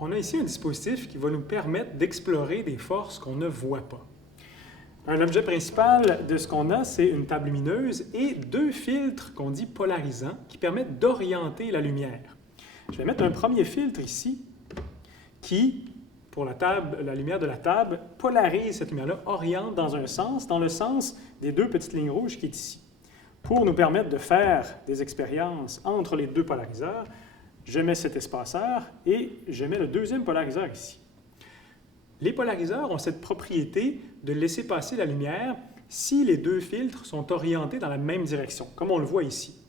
On a ici un dispositif qui va nous permettre d'explorer des forces qu'on ne voit pas. Un objet principal de ce qu'on a, c'est une table lumineuse et deux filtres qu'on dit polarisants qui permettent d'orienter la lumière. Je vais mettre un premier filtre ici qui, pour la lumière de la table, polarise cette lumière-là, oriente dans un sens, dans le sens des deux petites lignes rouges qui est ici. Pour nous permettre de faire des expériences entre les deux polariseurs, je mets cet espaceur et je mets le deuxième polariseur ici. Les polariseurs ont cette propriété de laisser passer la lumière si les deux filtres sont orientés dans la même direction, comme on le voit ici.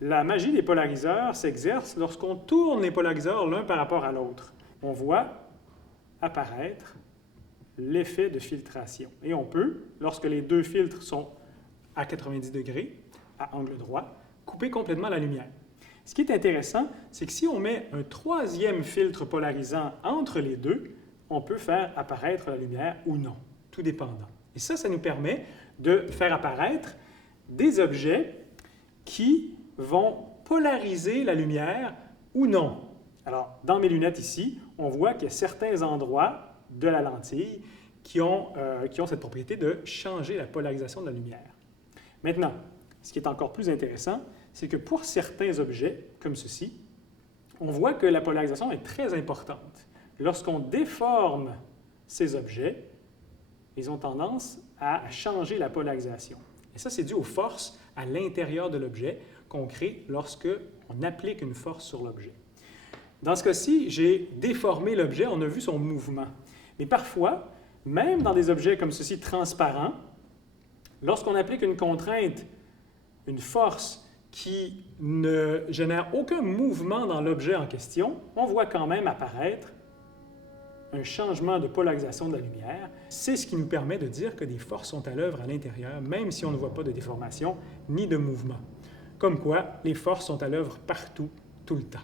La magie des polariseurs s'exerce lorsqu'on tourne les polariseurs l'un par rapport à l'autre. On voit apparaître l'effet de filtration. Et on peut, lorsque les deux filtres sont à 90 degrés, à angle droit, couper complètement la lumière. Ce qui est intéressant, c'est que si on met un troisième filtre polarisant entre les deux, on peut faire apparaître la lumière ou non, tout dépendant. Et ça nous permet de faire apparaître des objets qui vont polariser la lumière ou non. Alors, dans mes lunettes ici, on voit qu'il y a certains endroits de la lentille qui ont cette propriété de changer la polarisation de la lumière. Maintenant, ce qui est encore plus intéressant, c'est que pour certains objets, comme ceci, on voit que la polarisation est très importante. Lorsqu'on déforme ces objets, ils ont tendance à changer la polarisation. Et ça, c'est dû aux forces à l'intérieur de l'objet qu'on crée lorsqu'on applique une force sur l'objet. Dans ce cas-ci, j'ai déformé l'objet, on a vu son mouvement. Mais parfois, même dans des objets comme ceci transparents, lorsqu'on applique une contrainte, une force qui ne génère aucun mouvement dans l'objet en question, on voit quand même apparaître un changement de polarisation de la lumière. C'est ce qui nous permet de dire que des forces sont à l'œuvre à l'intérieur, même si on ne voit pas de déformation ni de mouvement. Comme quoi, les forces sont à l'œuvre partout, tout le temps.